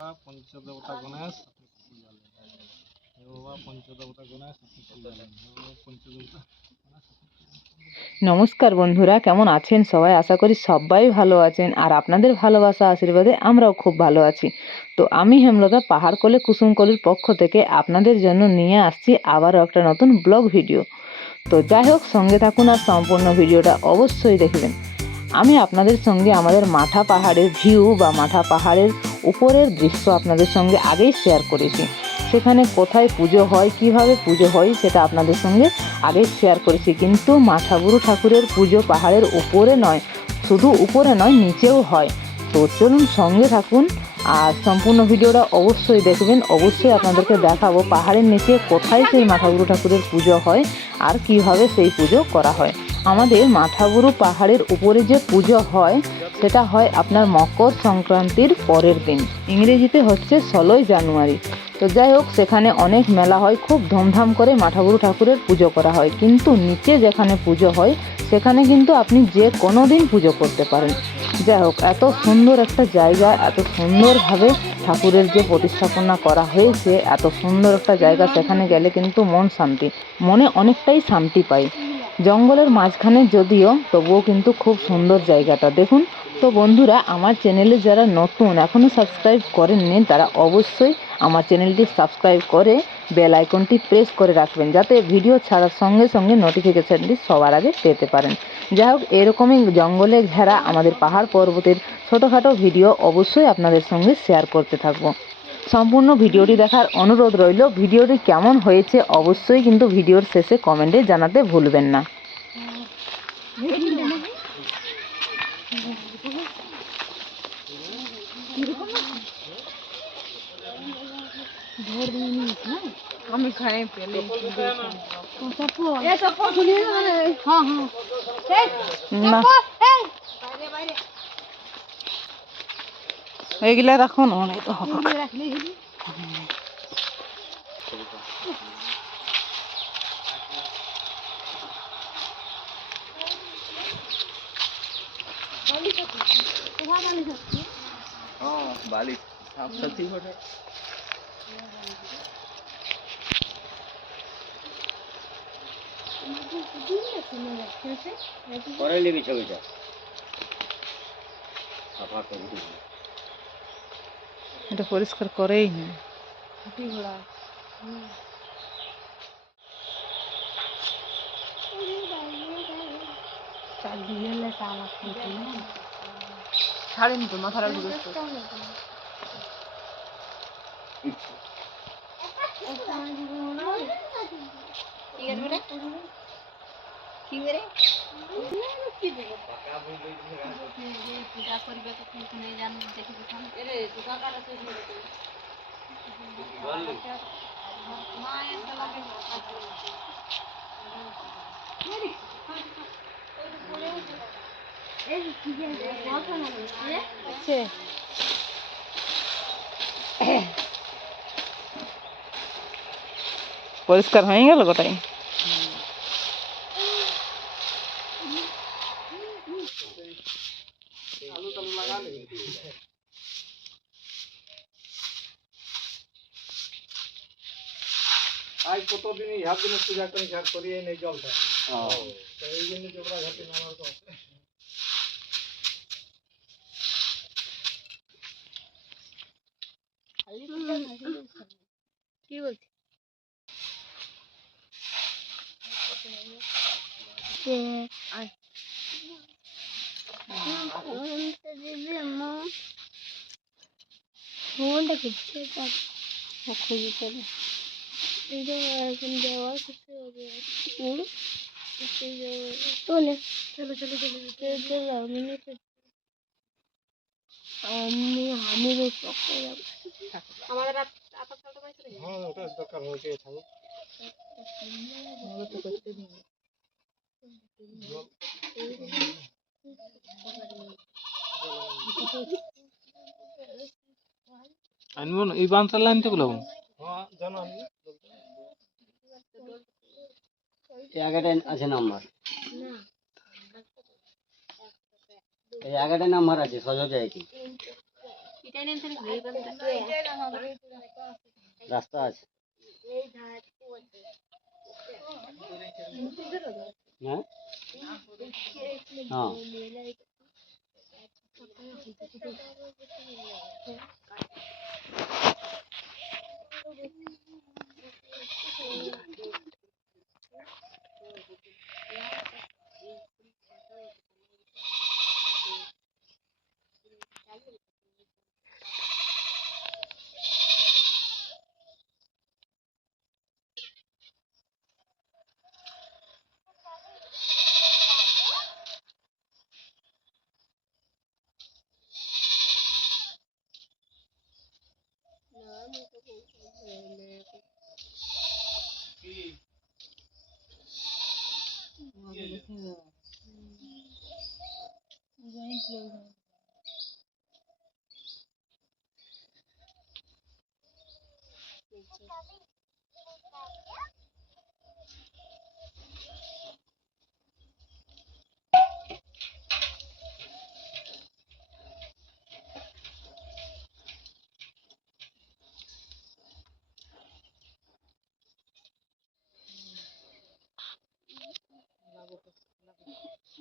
পঞ্চদেবতা গণেশ আপনি পূজালেন, হে বাবা পঞ্চদেবতা গণেশ আপনি পূজালেন, হে বাবা পঞ্চদেবতা। নমস্কার বন্ধুরা, কেমন আছেন সবাই? আশা করি সবাই ভালো আছেন। আর আপনাদের ভালোবাসা আশীর্বাদে আমরাও খুব ভালো আছি। তো আমি হেমলতা পাহাড়কলে কুসুমকলির পক্ষ থেকে আপনাদের জন্য নিয়ে আসছি আবারও একটা নতুন ব্লগ ভিডিও। তো যাই হোক, সঙ্গে থাকুন আর সম্পূর্ণ ভিডিওটা অবশ্যই দেখবেন। আমি আপনাদের সঙ্গে আমাদের মাঠা পাহাড়ের ভিউ বা মাঠা পাহাড়ের উপরের দৃশ্য আপনাদের সঙ্গে আগেই শেয়ার করেছি। সেখানে কোথায় পুজো হয়, কিভাবে পুজো হয় সেটা আপনাদের সঙ্গে আগেই শেয়ার করেছি। কিন্তু মাঠাবুরু ঠাকুরের পুজো পাহাড়ের উপরে নয়, শুধু উপরে নয়, নিচেও হয়। তো চলুন সঙ্গে থাকুন আর সম্পূর্ণ ভিডিওটা অবশ্যই দেখবেন। অবশ্যই আপনাদেরকে দেখাবো পাহাড়ের নিচে কোথায় সেই মাঠাবুরু ঠাকুরের পুজো হয় আর কিভাবে সেই পুজো করা হয়। আমাদের মাঠাবুরু পাহাড়ের উপরে যে পুজো হয় সেটা হয় আপনার মকর সংক্রান্তির পরের দিন, ইংরেজিতে হচ্ছে 16ই জানুয়ারি। তো যাই হোক, সেখানে অনেক মেলা হয়, খুব ধুমধাম করে মাঠাবুরু ঠাকুরের পুজো করা হয়। কিন্তু নিচে যেখানে পুজো হয় সেখানে কিন্তু আপনি যে কোনো দিন পুজো করতে পারেন। যাই হোক, এত সুন্দর একটা জায়গা, এত সুন্দরভাবে ঠাকুরের যে প্রতিস্থাপনা করা হয়েছে, এত সুন্দর একটা জায়গা, সেখানে গেলে কিন্তু মনে অনেকটাই শান্তি পায়। জঙ্গলের মাঝখানে যদিও, তবুও কিন্তু খুব সুন্দর জায়গাটা দেখুন। তো বন্ধুরা, আমার চ্যানেলে যারা নতুন এখনও সাবস্ক্রাইব করেননি তারা অবশ্যই আমার চ্যানেলটি সাবস্ক্রাইব করে বেল আইকনটি প্রেস করে রাখবেন, যাতে ভিডিও ছাড়ার সঙ্গে সঙ্গে নোটিফিকেশানটি সবার আগে পেতে পারেন। যাই হোক, এরকমই জঙ্গলে ঘেরা আমাদের পাহাড় পর্বতের ছোটোখাটো ভিডিও অবশ্যই আপনাদের সঙ্গে শেয়ার করতে থাকবো। সম্পূর্ণ ভিডিওটি দেখার অনুরোধ রইল। ভিডিওটি কেমন হয়েছে অবশ্যই কিন্তু ভিডিওর শেষে কমেন্টে জানাতে ভুলবেন না। আমি খাই পেলে না, এইগুলা রাখো না, অনেক বালি সাপ সাথী ঘটে পরে লিবি ছবিটা সাফা করে দিবি। এটা পরিষ্কার করেই না। ছাড়েন তো, মাথা রাখবে পরিষ্কার হয়ে গেল গোটাই। আজ কতদিন ইহার দিনে পূজা করে ঝাড় করিয়ে নেই জলটা, তো এই জন্য জোবরা ঘাটে নামার কথা। কি বলছি ফোনটা খুঁজছে খুঁজে চলে এটা এখন দেওয়া করতে হবে তোলে চলো চলো চলো চলো আমি হামিদের পক্ষে যাবো আমাদের হ্যাঁ, ওটা দরকার হয়েছে থাকুক। আনবো না, এই বাঞ্চাল আনতে বলবো। হ্যাঁ জানো আমি এই আগেটা আছে নাম্বার, এই আগেটা নাম্বার আছে সহজ যায় কি রাস্তা আছে হ্যাঁ হ্যাঁ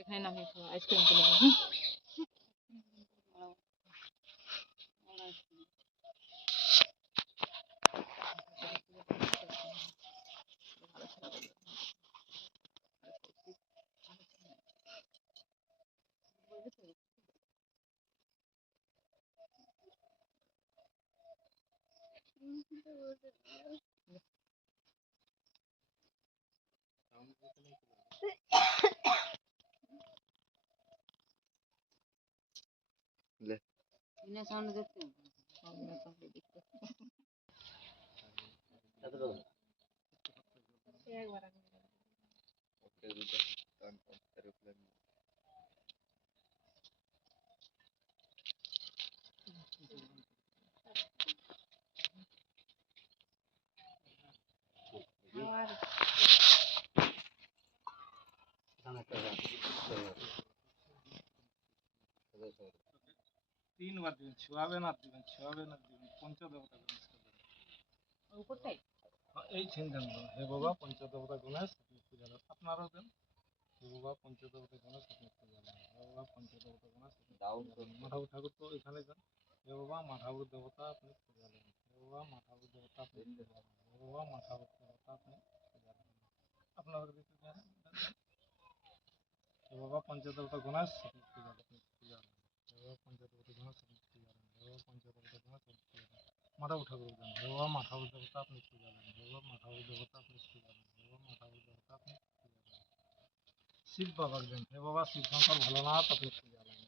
এখানে নামিয়ে খাওয়া আইসক্রিম কিনে নিয়ে, হ্যাঁ? তিনবার দিবেন, ছোয়াবেন আর দিবেন, ছোয়াবেন আর দিবেন, পঞ্চদেবতা গণেশ উপরটাই এই ছিনদেন হে বাবা পঞ্চদেবতা গণেশ আপনি পূজা দেন, আপনারাও দেন হে বাবা পঞ্চদেবতা গণেশ আপনি পূজা দেন, হে বাবা পঞ্চদেবতা গণেশ আপনি পূজা দেন। মাঠাবুর ঠাকুর তো এখানে যান, হে বাবা মাঠাবুর দেবতা আপনি পূজা দেন, হে বাবা মাঠাবুর দেবতা আপনি পূজা দেন, হে বাবা মাঠাবুর দেবতা আপনি পূজা দেন। আপনাদের দিকে দেন, হে বাবা পঞ্চদেবতা গণেশ আপনি পূজা দেন, পূজা দেন, হে বাবা পঞ্চদেবতা গণেশ আপনি পূজা দেন, হে বাবা পঞ্চদেবতা গণেশ আপনি পূজা দেন। মাঠাবুর ঠাকুর দেন, হে বাবা মাঠাবুর দেবতা আপনি পূজা দেন, হে বাবা মাঠাবুর দেবতা আপনি পূজা দেন, হে বাবা মাঠাবুর দেবতা আপনি পূজা দেন। শিব বাবার দেন, হে বাবা শিব শঙ্কর ভোলানাথ আপনি পূজা দেন,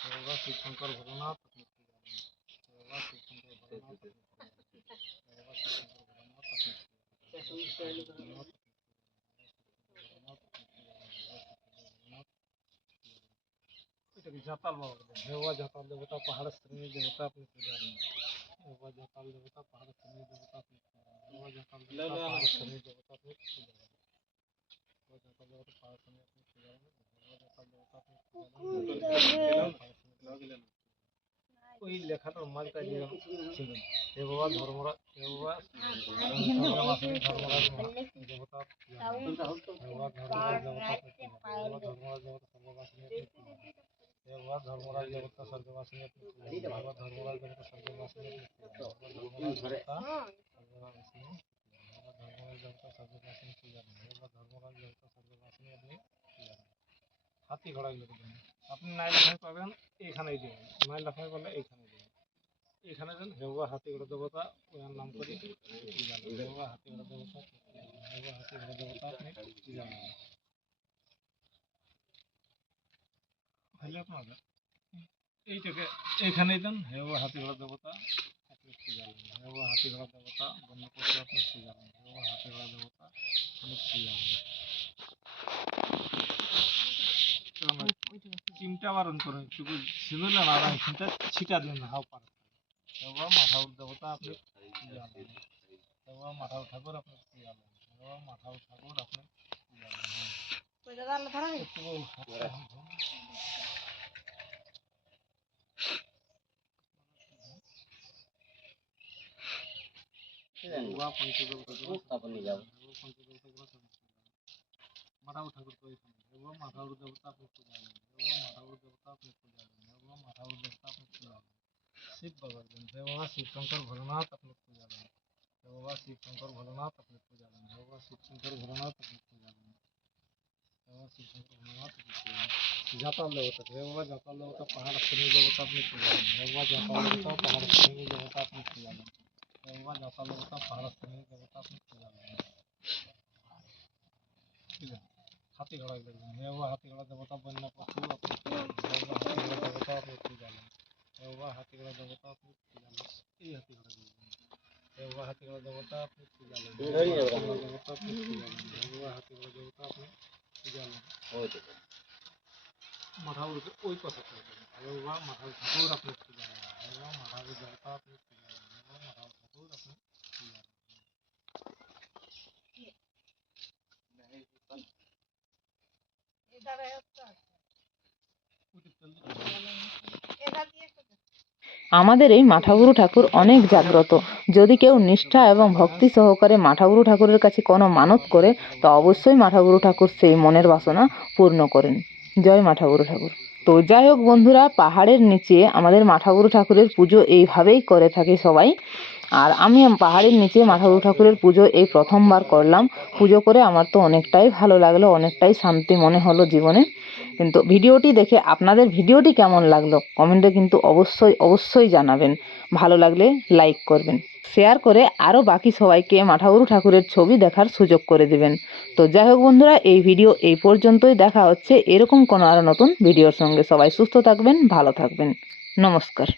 হে বাবা শিব শঙ্কর ভোলানাথ আপনি পূজা দেন, হে বাবা শিব শঙ্কর ভোলানাথ আপনি পূজা দেন, হে বাবা শিব শঙ্কর ভোলানাথ আপনি পূজা দেন, হে বাবা শিব শঙ্কর ভোলানাথ আপনি এটাকে জাতাল বাবা দেন, হে বাবা জাতাল দেবতা পাহাড়ের শ্রেণীর দেবতা আপনি পূজা দেন, হে বাবা জাতাল দেবতা পাহাড়ের শ্রেণীর দেবতা আপনি পূজা দেন, হে বাবা জাতাল দেবতা পাহাড়ের শ্রেণীর দেবতা আপনি পূজা দেন, হে বাবা জাতাল দেবতা পাহাড়ের শ্রেণীর আপনি পূজা দেন, হে বাবা জাতাল দেবতা আপনি পূজা দেন। ওই লেখাটার মাঝটা দিয়ে ছিল, হে বাবা ধর্মরাজ, হে বাবা চন্দ্রমাসিনী ধর্মরাজ দেবতা পূজা দেন, হে বাবা ধর্মরাজ দেবতা আপনি পূজা দেন, হে বাবা ধর্মরাজ দেবতা সর্ববাসিনী আপনি পূজা দেন, হে বাবা ধর্মরাজ দেবতা স্বর্গবাসিনী আপনি পূজা দেন, হে বাবা ধর্মরাজ দেবতা স্বর্গবাসিনী আপনি পূজা দেন, হে বাবা ধর্মরাজ দেবতা স্বর্গবাসিনী, হে বাবা ধর্মরাজ দেবতা স্বর্গবাসিনী পূজা দেন, হে বাবা ধর্মরাজ দেবতা স্বর্গবাসিনী আপনি পূজা দেন। হাতি ঘোড়া এগুলো দেন, আপনি নাই লেখায় পাবেন এইখানেই দেবেন, নাই লেখায় বলে এইখানে দেবেন, এখানে দেন হে বাবা হাতি ঘোড়া দেবতা ওনার নাম করে পূজা দেন, হে বাবা হাতি ঘোড়া দেবতা হে বাবা হাতি ঘোড়া দেবতা আপনি পূজা দেন। হইলে আপনাদের এইটাকে এইখানেই দেন, হে বাবা হাতি ঘোড়া দেবতা আপনি পূজা দেন, হে বাবা হাতি ঘোড়া দেবতা বন্য পশু আপনি পূজা দেন, হে বাবা হাতি ঘোড়া দেবতা আপনি পূজা দেন। চিমটা বারণ করেন শুধু ছিল না আর চিমটা ছিটা দিন হাও পার, হে বাবা মাথাউর দেবতা আপনি পূজা দেন, হে বাবা মাথাউর ঠাকুর আপনি পূজা দেন, হে বাবা মাথাউর ঠাকুর আপনি পূজা দেন। এগুলো পঞ্চদেবতা তারপর নিয়ে যাবো। মাঠাউর ঠাকুর তো এখানে, এগুলো মাঠাউর দেবতা আপনি পূজা করেন, এগুলো মাঠাউর দেবতা আপনি পূজা করেন, এগুলো মাঠাউর দেবতা আপনি পূজা করেন। শিব বাবার জন্য হে বাবা শিব শঙ্কর ভোলেনাথ আপনি পূজা করেন, হে বাবা শিব শঙ্কর ভোলেনাথ আপনি পূজা করেন, হে বাবা শিব শঙ্কর ভোলেনাথ আপনি পূজা করেন, হে বাবা শিব শঙ্কর ভোলেনাথ আপনি পূজা করেন। জাতাল দেবতা হে বাবা জাতাল দেবতা পাহাড় শ্রেণী দেবতা আপনি পূজা করেন, হে বাবা জাতাল দেবতা পাহাড় শ্রেণী দেবতা আপনি পূজা করেন, হে বাবা জাতাল দেবতা পাহাড় শ্রেণী দেবতা আপনি পূজা করেন। ঠিক আছে, হাতি ঘোড়া দেখবেন হে বাবা হাতি ঘোড়া দেবতা বন্য পশু আপনি পূজা করেন, হে বাবা হাতি ঘোড়া দেবতা আপনি পূজা করেন, হে বাবা হাতি ঘোড়া দেবতা আপনি পূজা করেন। এই হাতি ঘোড়া দেখবেন হে বাবা হাতি ঘোড়া দেবতা আপনি পূজা করেন, হে বাবা হাতি ঘোড়া দেবতা আপনি পূজা করেন, হে বাবা হাতি ঘোড়া দেবতা আপনি পূজা করেন। মাঠাউর ওই পাশে থাকবেন হে বাবা মাঠাউর ঠাকুর আপনি পূজা করেন, হে বাবা মাঠাউর দেবতা আপনি পূজা করেন, হে বাবা মাঠাউর ঠাকুর আপনি পূজা করেন। আমাদের এই মাঠাগুরু ঠাকুর অনেক জাগ্রত। যদি কেউ নিষ্ঠা এবং ভক্তি সহকারে মাঠাগুরু ঠাকুরের কাছে কোনো মানত করে তো অবশ্যই মাঠাগুরু ঠাকুর সেই মনের বাসনা পূর্ণ করেন। জয় মাঠাগুরু ঠাকুর। তো যাই হোক বন্ধুরা, পাহাড়ের নিচে আমাদের মাঠাগুরু ঠাকুরের পুজো এইভাবেই করে থাকে সবাই। আর আমি পাহাড়ের নিচে মাঠাগুরু ঠাকুরের পুজো এই প্রথমবার করলাম। পুজো করে আমার তো অনেকটাই ভালো লাগলো, অনেকটাই শান্তি মনে হলো জীবনে। কিন্তু ভিডিওটি দেখে আপনাদের ভিডিওটি কেমন লাগলো কমেন্টে কিন্তু অবশ্যই জানাবেন। ভালো লাগলে লাইক করবেন, শেয়ার করে আরও বাকি সবাইকে মাঠাগুরু ঠাকুরের ছবি দেখার সুযোগ করে দেবেন। তো যাই হোক বন্ধুরা, এই ভিডিও এই পর্যন্তই। দেখা হচ্ছে এরকম কোনো আরও নতুন ভিডিওর সঙ্গে। সবাই সুস্থ থাকবেন, ভালো থাকবেন। নমস্কার।